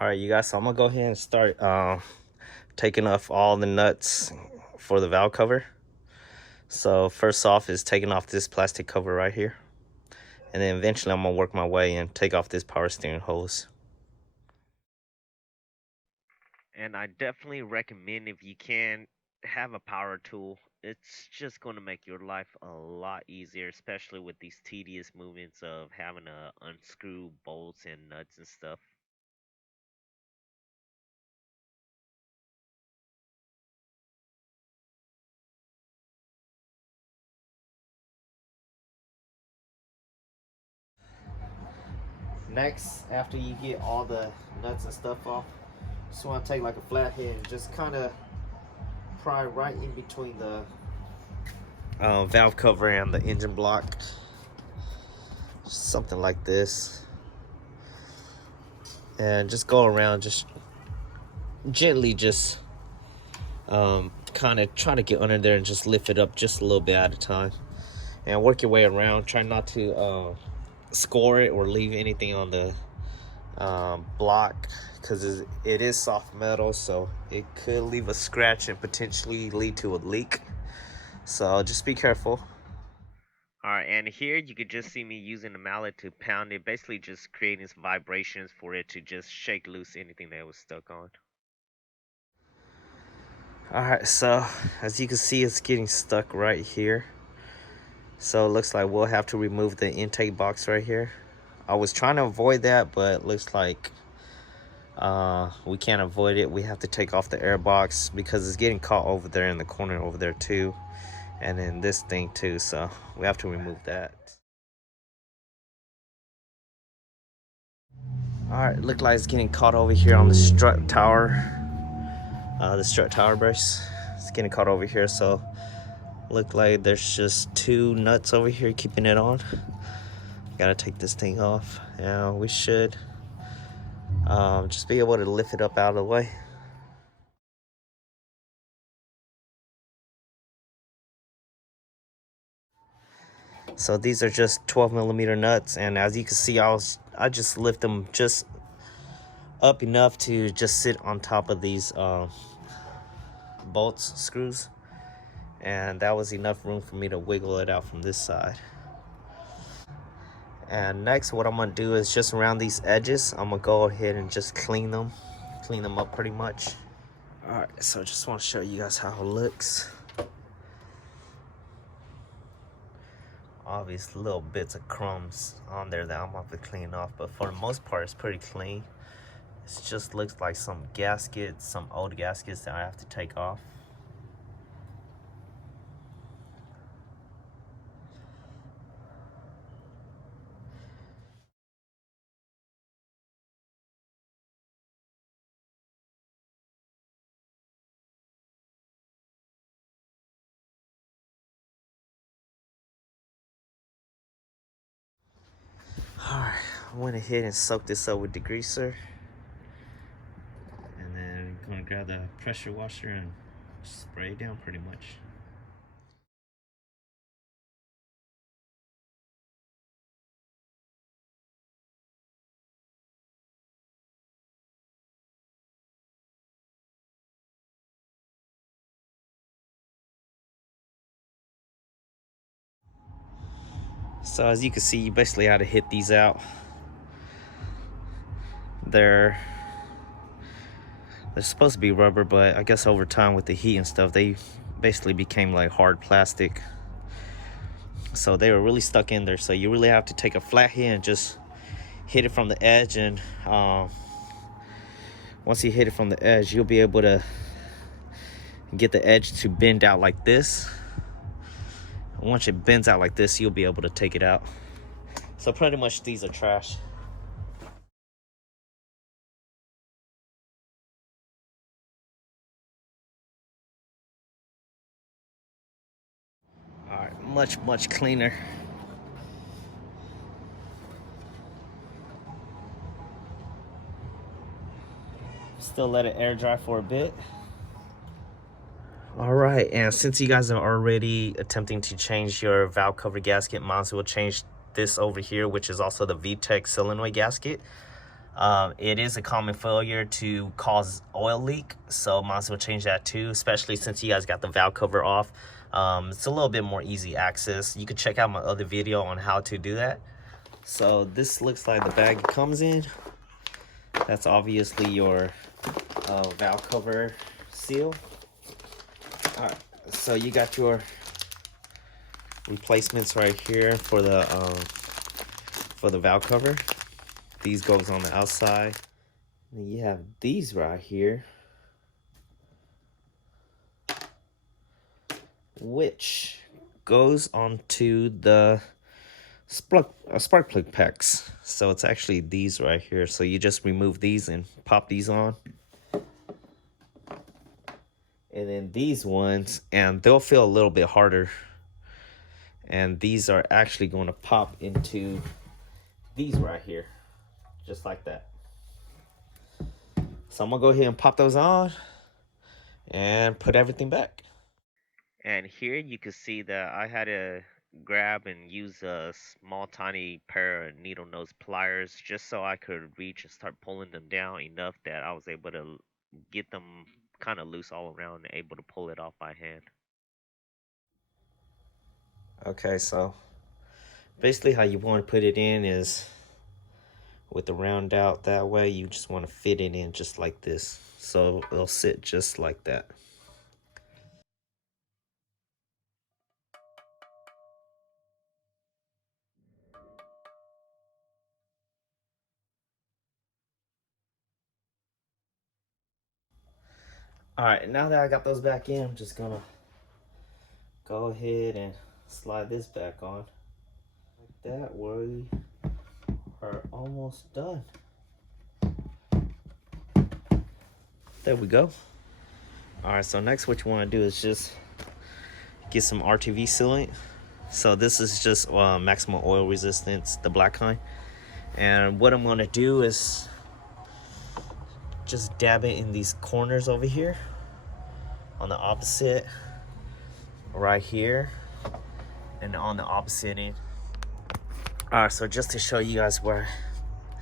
All right, you guys, so I'm gonna go ahead and start taking off all the nuts for the valve cover. So first off is taking off this plastic cover right here, and then eventually I'm gonna work my way and take off this power steering hose. And I definitely recommend, if you can, have a power tool. It's just going to make your life a lot easier, especially with these tedious movements of having to unscrew bolts and nuts and stuff. Next, after you get all the nuts and stuff off, just want to take like a flathead and just kind of pry right in between the valve cover and the engine block. Something like this. And just go around, just gently, just kind of try to get under there and just lift it up just a little bit at a time. And work your way around. Try not to score it or leave anything on the block, because it is soft metal, so it could leave a scratch and potentially lead to a leak. So just be careful. All right, and here you could just see me using the mallet to pound it, basically just creating some vibrations for it to just shake loose anything that was stuck on. All right, so as you can see, it's getting stuck right here. So it looks like we'll have to remove the intake box right here. I was trying to avoid that, but it looks like we can't avoid it. We have to take off the air box because it's getting caught over there in the corner over there too, and then this thing too, so we have to remove that. All right, look like it's getting caught over here on the strut tower, brace. It's getting caught over here, so look like there's just two nuts over here keeping it on. Gotta take this thing off. Now we should just be able to lift it up out of the way. So these are just 12mm nuts, and as you can see, I just lift them just up enough to just sit on top of these bolts, screws, and that was enough room for me to wiggle it out from this side. And next, what I'm gonna do is just around these edges, I'm gonna go ahead and just clean them up pretty much. All right, so just want to show you guys how it looks. Obvious little bits of crumbs on there that I'm gonna have to clean off, but for the most part, it's pretty clean. It just looks like some gaskets, some old gaskets that I have to take off. Alright, I went ahead and soaked this up with degreaser. And then I'm gonna grab the pressure washer and spray it down pretty much. So as you can see, you basically had to hit these out. They're supposed to be rubber, but I guess over time with the heat and stuff, they basically became like hard plastic. So they were really stuck in there. So you really have to take a flathead and just hit it from the edge, and once you hit it from the edge, you'll be able to get the edge to bend out like this. Once it bends out like this, you'll be able to take it out. So pretty much these are trash. All right, much cleaner. Still let it air dry for a bit. All right, and since you guys are already attempting to change your valve cover gasket, might as well change this over here, which is also the VTEC solenoid gasket. It is a common failure to cause oil leak, so might as well change that too, especially since you guys got the valve cover off. It's a little bit more easy access. You can check out my other video on how to do that. So this looks like the bag it comes in. That's obviously your valve cover seal. All right, so you got your replacements right here for the valve cover. These goes on the outside. Then you have these right here, which goes onto the spark plug packs. So it's actually these right here. So you just remove these and pop these on. And then these ones, and they'll feel a little bit harder. And these are actually going to pop into these right here, just like that. So I'm gonna go ahead and pop those on and put everything back. And here you can see that I had to grab and use a small tiny pair of needle nose pliers just so I could reach and start pulling them down enough that I was able to get them kind of loose all around and able to pull it off by hand. Okay, so basically how you want to put it in is with the round out that way. You just want to fit it in just like this, so it'll sit just like that. All right, now that I got those back in, I'm just gonna go ahead and slide this back on. Like that, we are almost done. There we go. All right, so next what you wanna do is just get some RTV sealant. So this is just maximum oil resistance, the black kind. And what I'm gonna do is just dab it in these corners over here on the opposite right here and on the opposite end. All right, so just to show you guys where I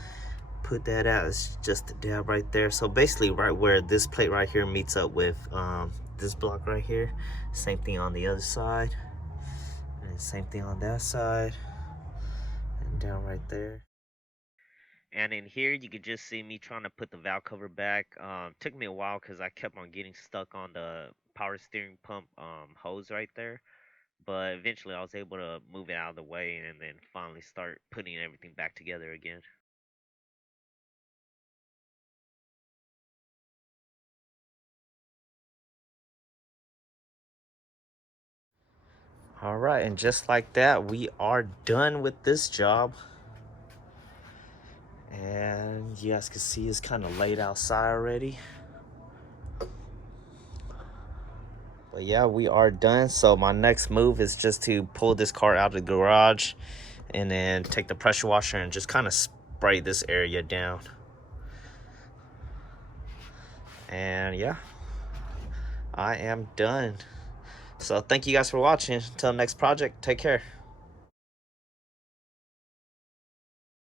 put that at, it's just a dab right there. So basically right where this plate right here meets up with this block right here. Same thing on the other side, and same thing on that side, and down right there. And in here, you could just see me trying to put the valve cover back. Took me a while because I kept on getting stuck on the power steering pump hose right there. But eventually, I was able to move it out of the way and then finally start putting everything back together again. All right, and just like that, we are done with this job. And you guys can see it's kind of late outside already. But yeah, we are done. So my next move is just to pull this car out of the garage and then take the pressure washer and just kind of spray this area down. And yeah, I am done. So thank you guys for watching. Until next project, take care.